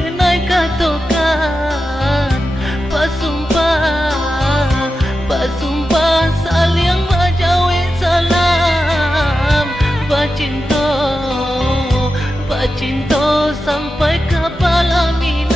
denai katokan Pasumpah saliang bajawe salam Bacinto sampai ke Palaminan.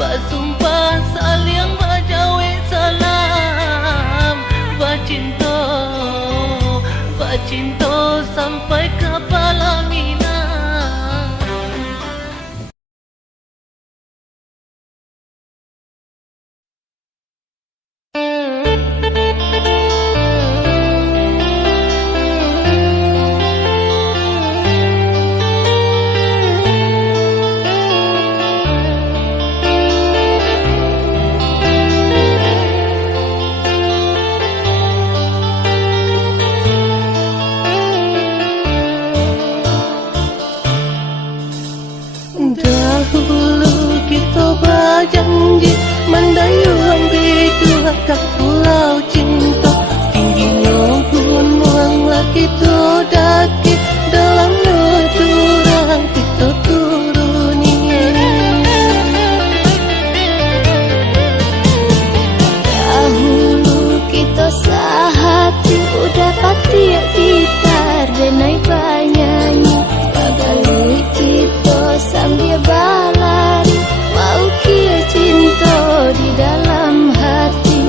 Pasumpah saliang bajawe salam Bacinto sampai ke Palaminan. Dahulu kita berjanji mendayung di dua kak pulau cinta. Tingginya gunung lah kita daki, dalam jurang kita turuni. Dahulu kita sehati, udah pati gitar denai banyanyi. Bagai kita sambil balari, mau kia cinta di dalam hati.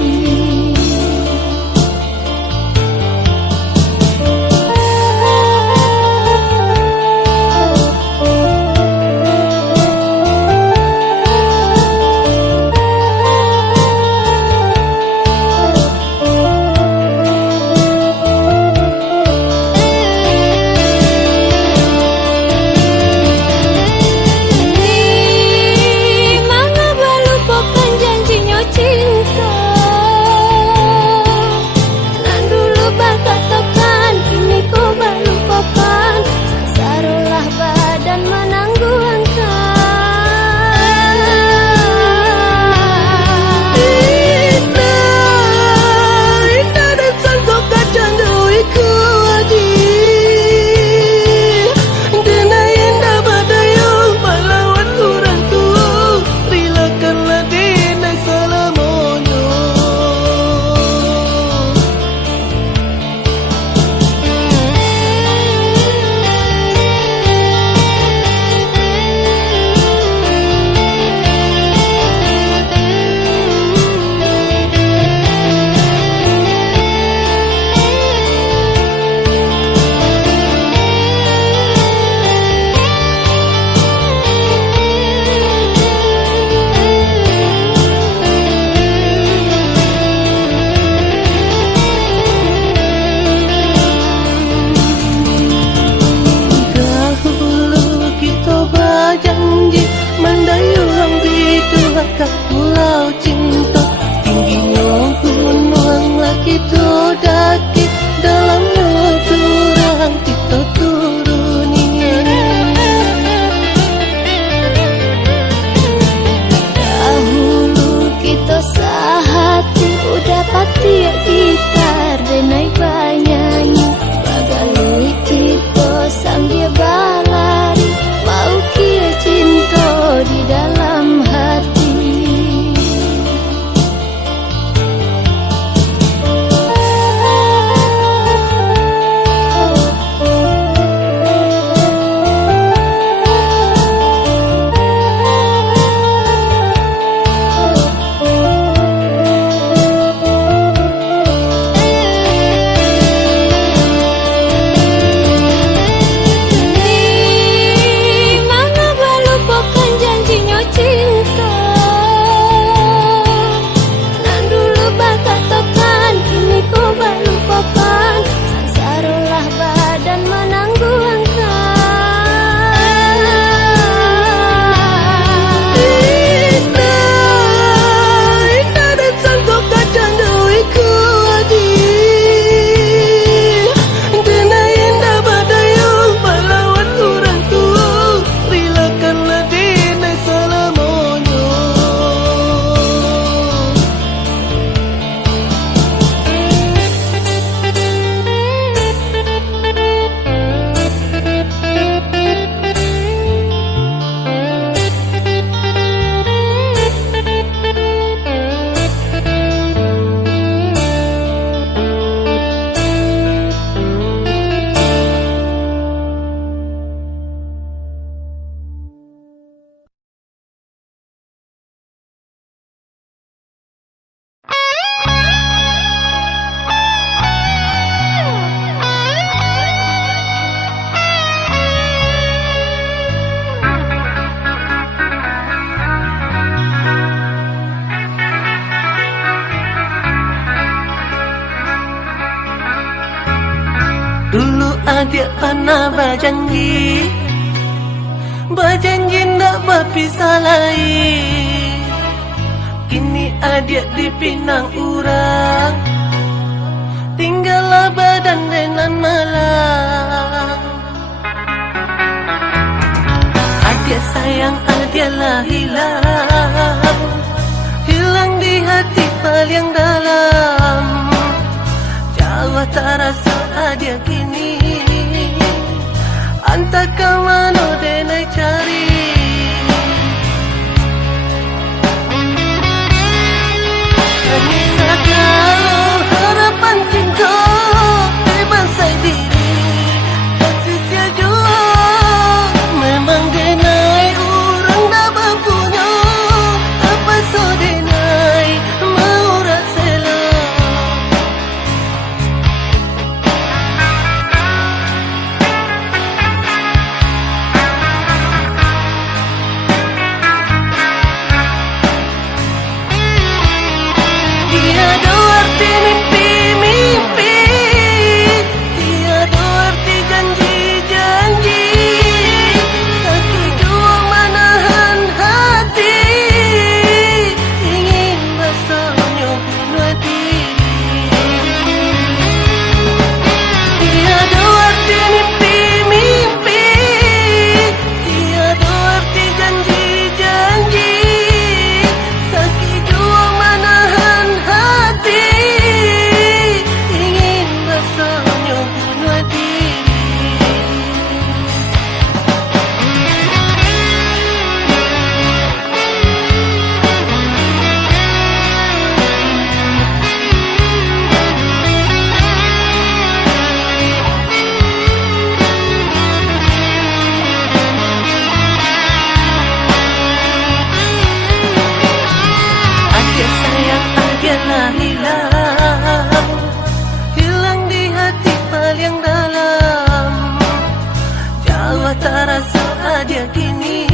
dia pernah berjanji, berjanji tak berpisah lagi. Kini adik dipinang urang, tinggallah badan dengan malang. Adik sayang, adiklah hilang, hilang di hati paling dalam. Jauh terasa adik kini, entah ke mana dia nak cari. Menyisa kalau harapan cinta berbasai diri, tak sia-sia jua. Memang dia naik orang dah berpunya, apa so dia naik mau rasela. Tiada arti mimpi-mimpi, tiada arti janji-janji. Sakit jua menahan hati, ingin rasanya bunuh diri. Tiada arti mimpi-mimpi, tiada arti janji-janji. Sakit jua menahan hati, ingin rasanya bunuh diri. Adik sayang, adiklah hilang, hilang di hati paling dalam. Jauh terasa adik kini,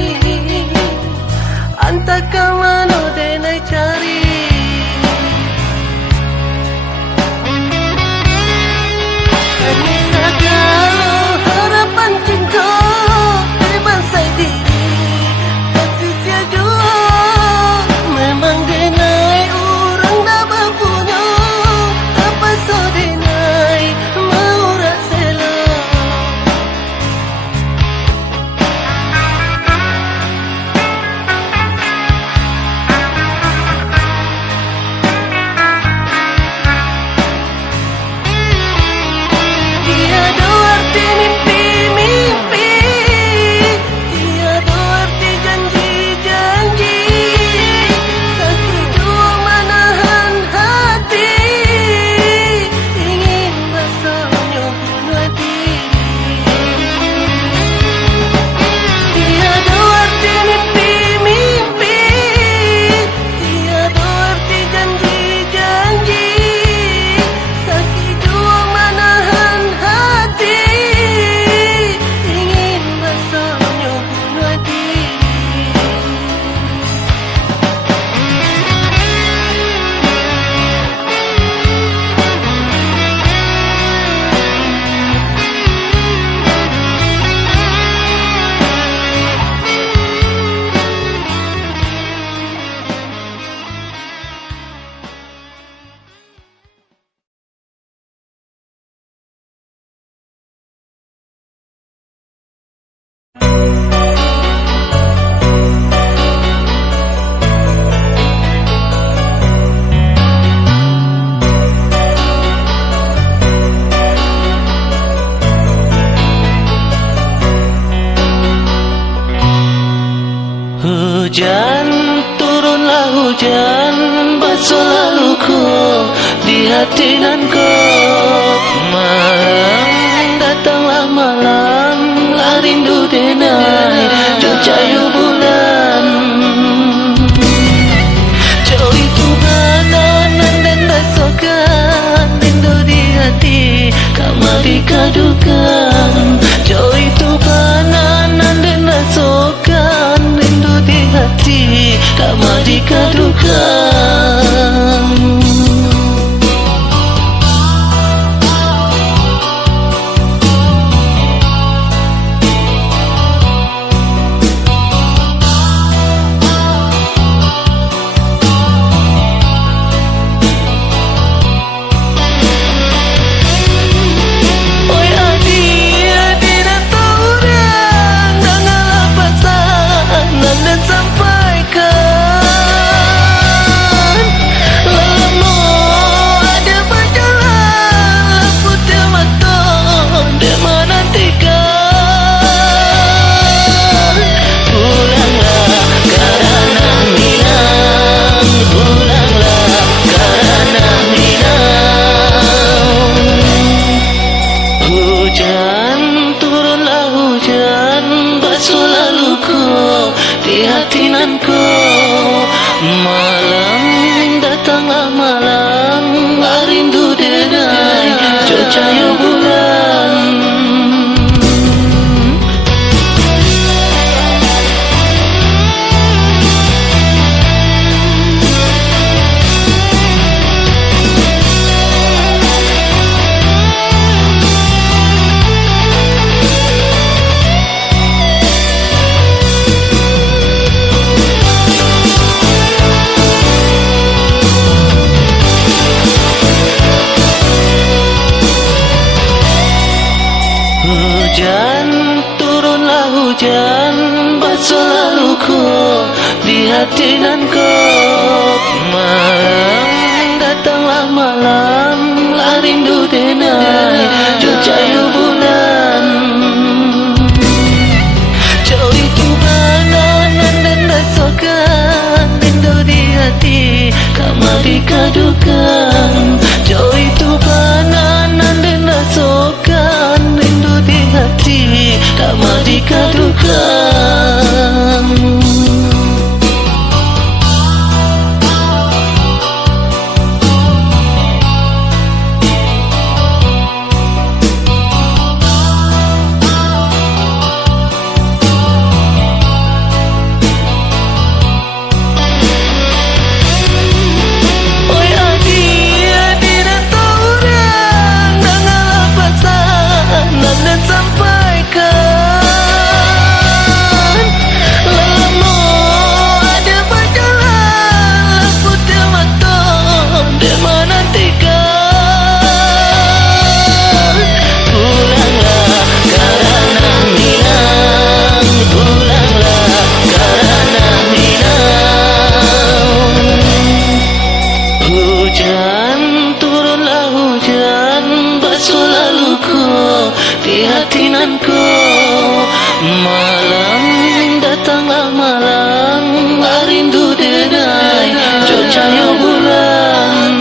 entah ke mana dia nak cari. Menyisa kalau harapan cinta berbasai diri, tak sia-sia jua. Memang dia naik orang dah berpunya, apa so dia naik mau rasela. Tiada arti mimpi-mimpi, tiada arti janji-janji. Sakit jua menahan hati, ingin rasanya bunuh diri. Tiada arti mimpi-mimpi, tiada arti janji-janji. Sakit jua menahan hati, ingin rasanya bunuh diri. Hujan, turunlah hujan, basuhlah luka di hati dan kau. Malam, datanglah malam, lah rindu denai, cucayu bulan. Jauh itu bananan dan rasakan, rindu di hati, kamar dikadukan. Jauh itu bananan dan rasakan, rindu di hati, kamar dikadukan. hatinanku. Malam datanglah malam, rindu denai cahaya bulan. Hujan, turunlah hujan, basuhlah luku di hati nan kau. Malam, datanglah malam, rindu denai cahaya bulan. Jauh itu bananan dan rasakan rindu di hati, kamar dikadukan. Jauh itu bananan dan rasakan rindu di hati, kamar dikadukan. Di hati nanku. Malam, datanglah malam, rindu denai cahaya bulan.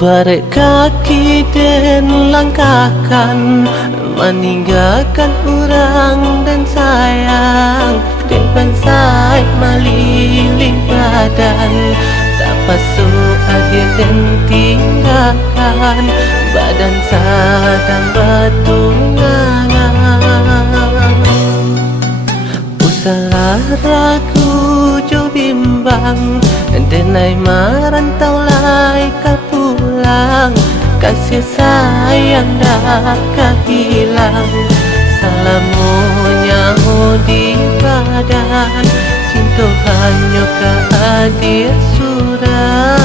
Barek kaki dan langkahkan, meninggalkan orang dan sayang. Dan pansai meliling badan, tak pasuk akhir dan tinggalkan. Badan sadang bertunangan. Usalah ragu jo bimbang, denai merantau lai pulang. Kasih sayang dah hilang. Salamunya di badan, cinta hanya ke hadir sudah.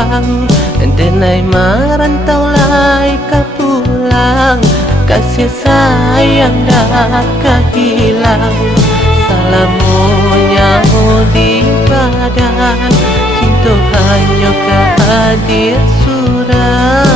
bimbang, denai merantau lai ka pulang, kasih sayang dah kehilang. Salamunya di badan, cinta hanya ke hadir surang.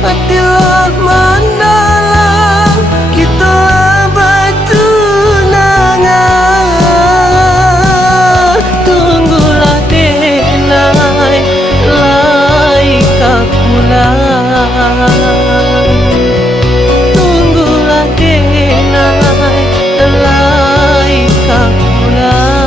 Hatilah mandalang, kita batu nangan. Tunggulah denai lai ka pulang, tunggulah denai lai ka pulang.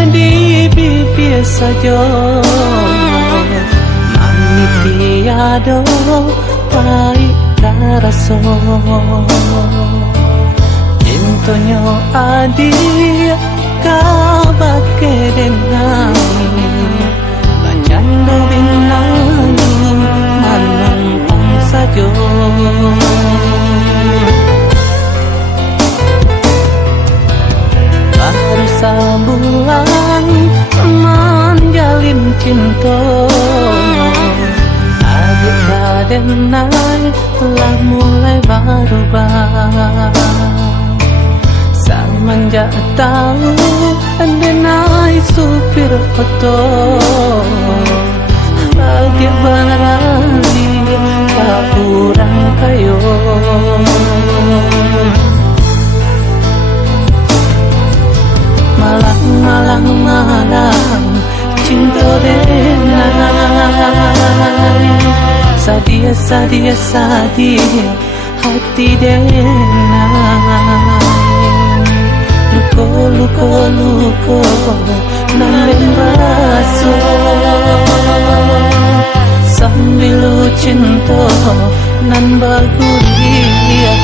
Adi bibir saja, mani tiada pahit rasa. Cintonya adi kabat kedenai, bacando binani manang saja. Baru sebulan menjalin cinta, adik kadenai telah mulai berubah. Semenjak tahu denai supir oto, dia berlari ke kurang kayu. Malang cinta denai, sadia hati denai. Luko namen basuh, sambil cinta nan baguria.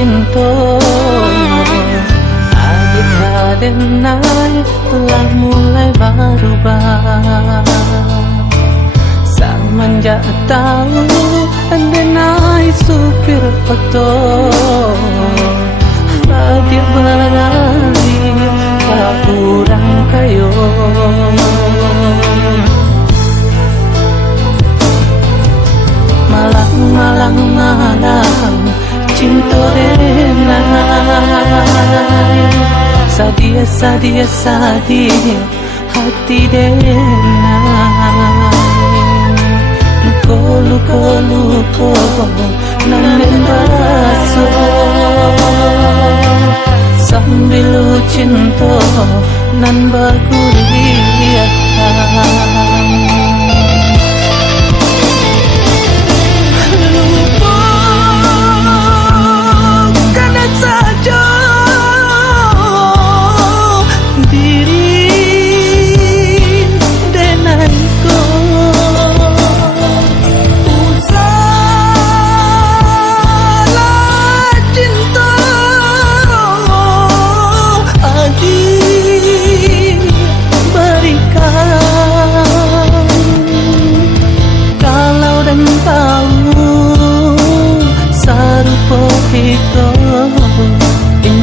cinta adik denai telah mulai berubah. Semenjak tahu denai supir auto, dia beralih ke kurang kayu. Malam cinta denai, sadia hati denai. Luko namen baso sambil cinta nan bergurian.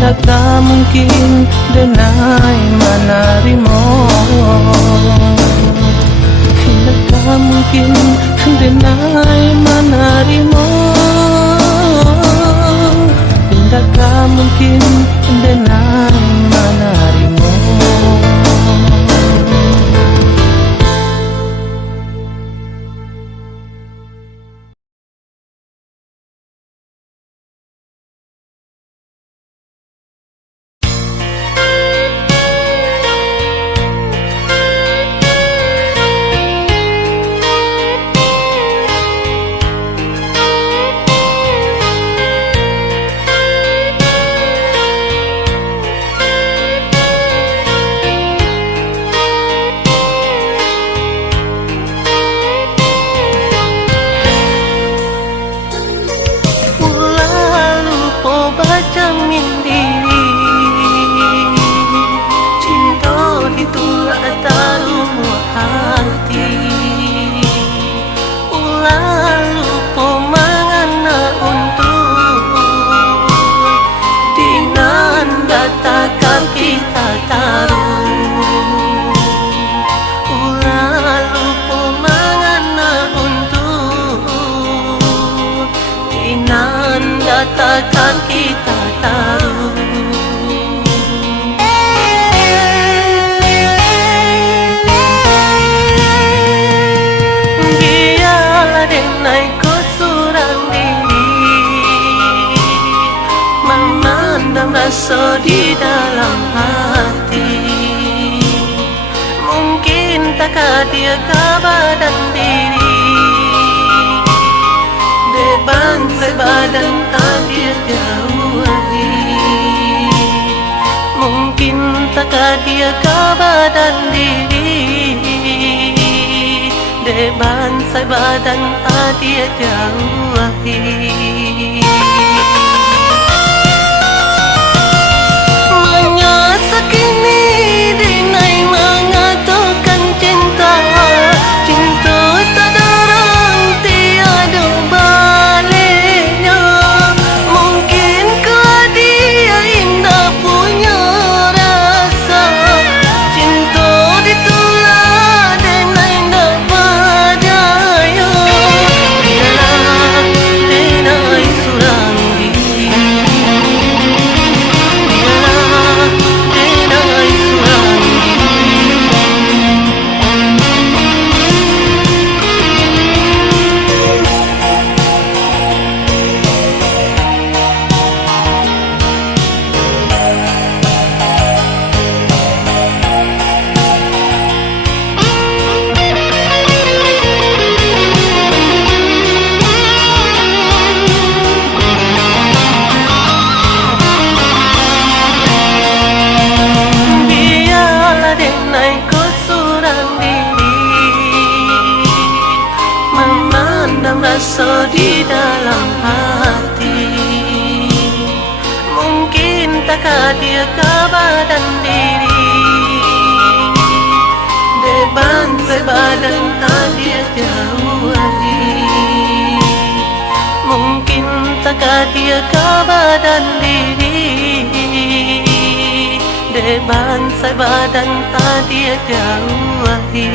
Tak mungkin denai menerima, tak mungkin denai menerima, tak mungkin denai menerima. Takkan kita tahu. Biarlah denai ku surang diri, memendam rasa di dalam hati. Mungkin takkan dia badan diri, bansai badan hadir jauh lagi. Mungkin takkan dia ke badan diri, de bansai badan hadir jauh lagi. Mengasa kini denai mengatakan cinta, cinta tak dorang tiada baliknya. Mungkin kau dia indah punya rasa, cinta ditolak denai tak berdaya. Biarlah denai surang diri, biarlah denai surang diri. Biarlah denai ku surang diri, memendam rasa di dalam hati. dia kabadan diri Deban sebadan dia jauh lagi Mungkin takkan dia kabadan diri Deban sebadan dia jauh lagi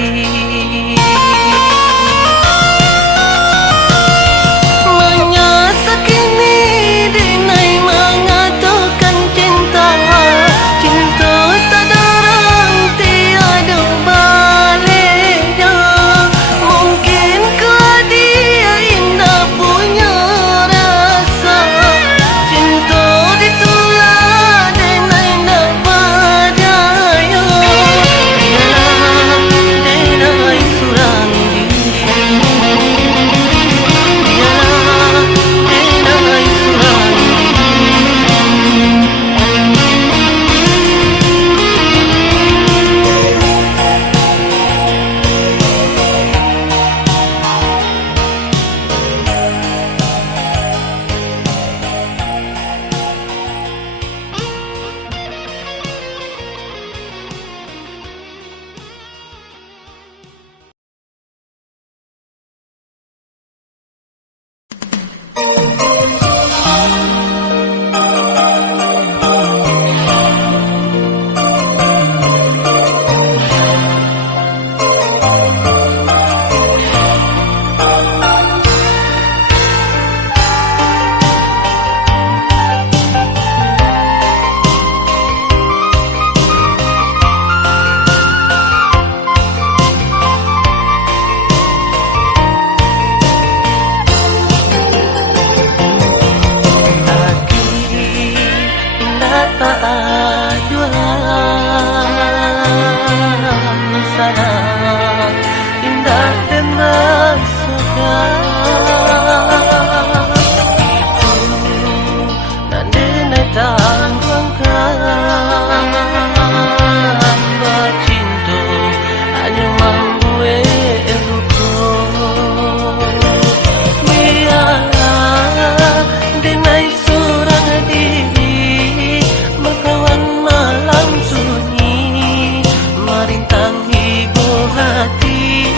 Merintang hibu hati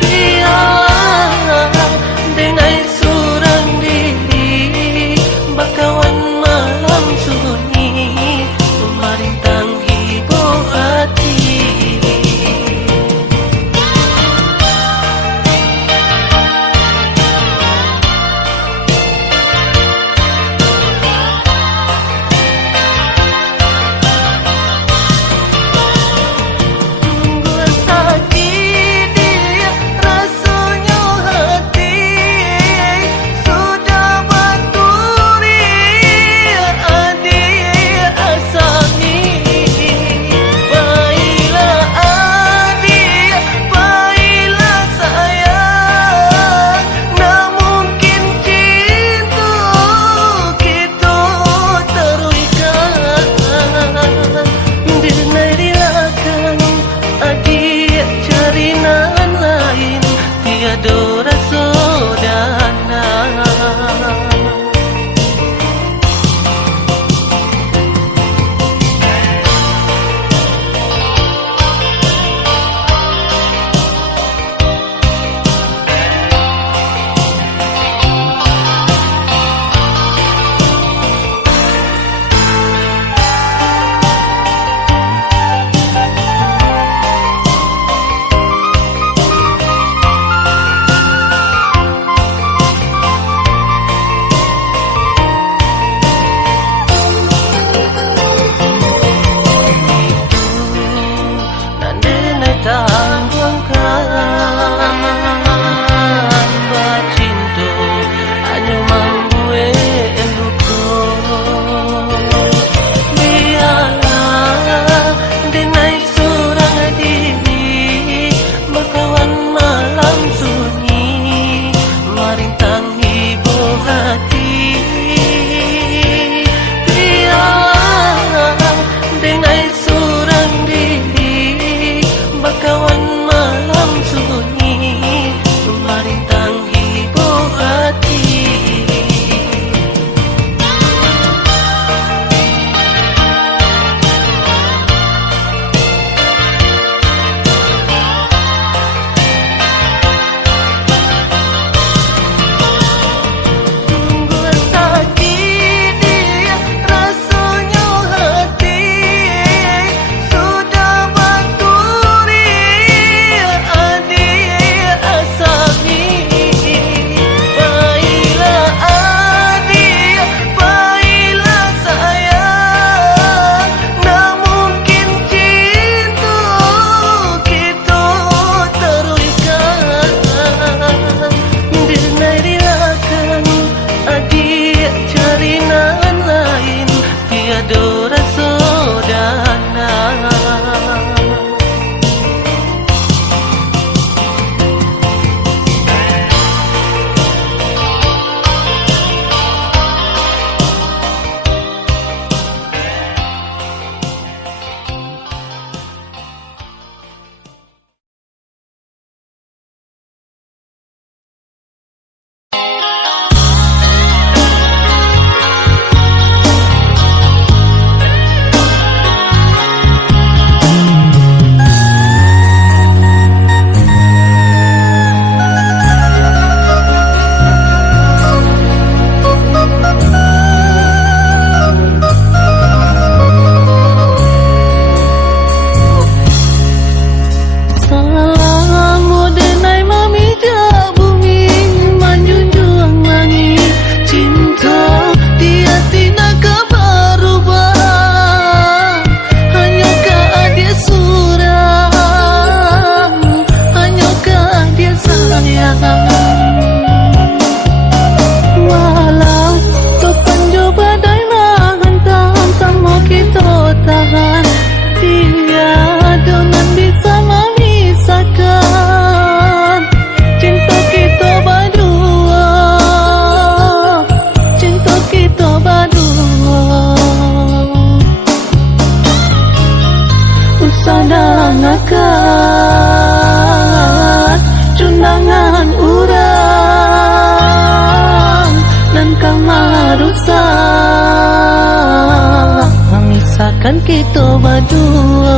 Biarlah pernahkah berubah? Hanyakah dia suram? Hanyakah dia sayang? Walau topan jo badai menghantam, sama kita tahan. Tiada nan bisa memisahkan cinta kita berdua, cinta kita berdua. Usadan akan cundangan urang dan kang marusak memisahkan kita berdua.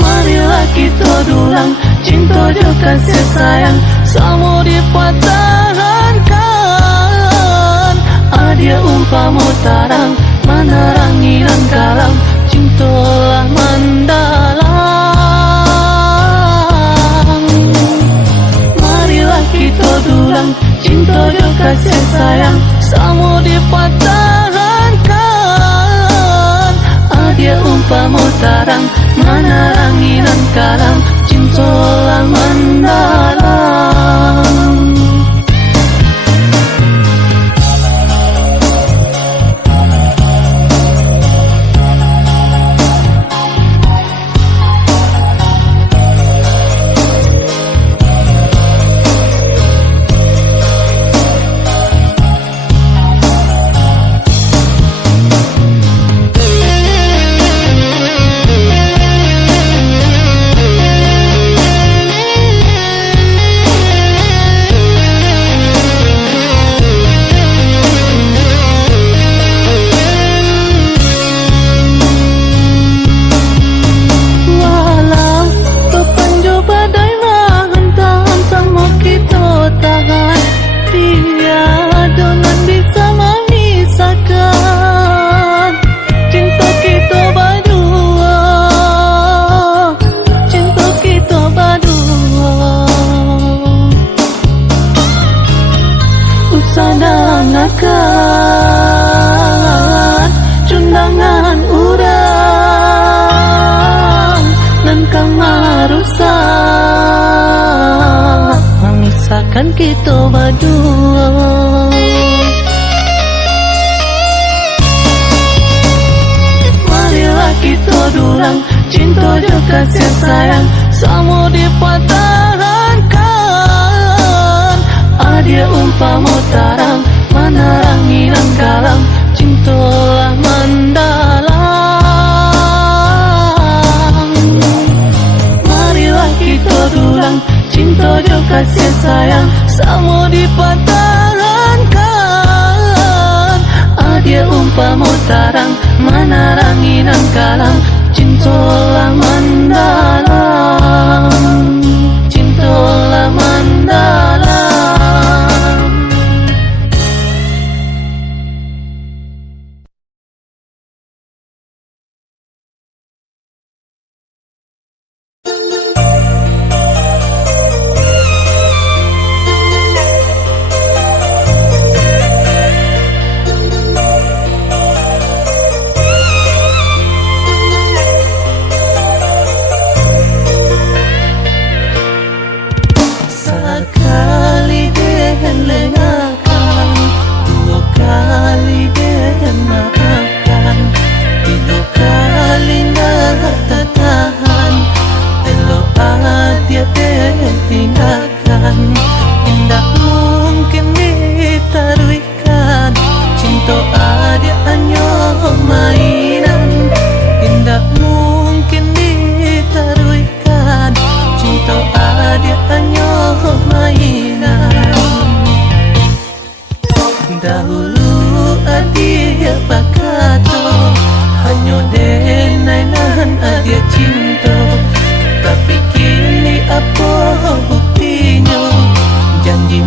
Marilah kita dulang cinta dan kasih sayang, sama dipertahankan. Adia umpama tarang menerangi dan kalam, cintalah mendalam. Marilah kita dulang cinta dan kasih sayang, sama dipertahankan. Adia umpama tarang menerangi dan kalam, cintalah mendalam. Usadangakan cundangan urang dan kang marusak memisahkan kita berdua. Marilah kita dulang cinta dan kasih sayang, sama dipertahankan. Adia umpama tarang menerangi dan kalam, cintalah mendalam. Marilah kita dulang cinta dan kasih sayang, sama dipertahankan. Adia umpama tarang menerangi dan kalam, cintalah mendalam, cintalah mendalam. Tapi kini apa buktinya? Janji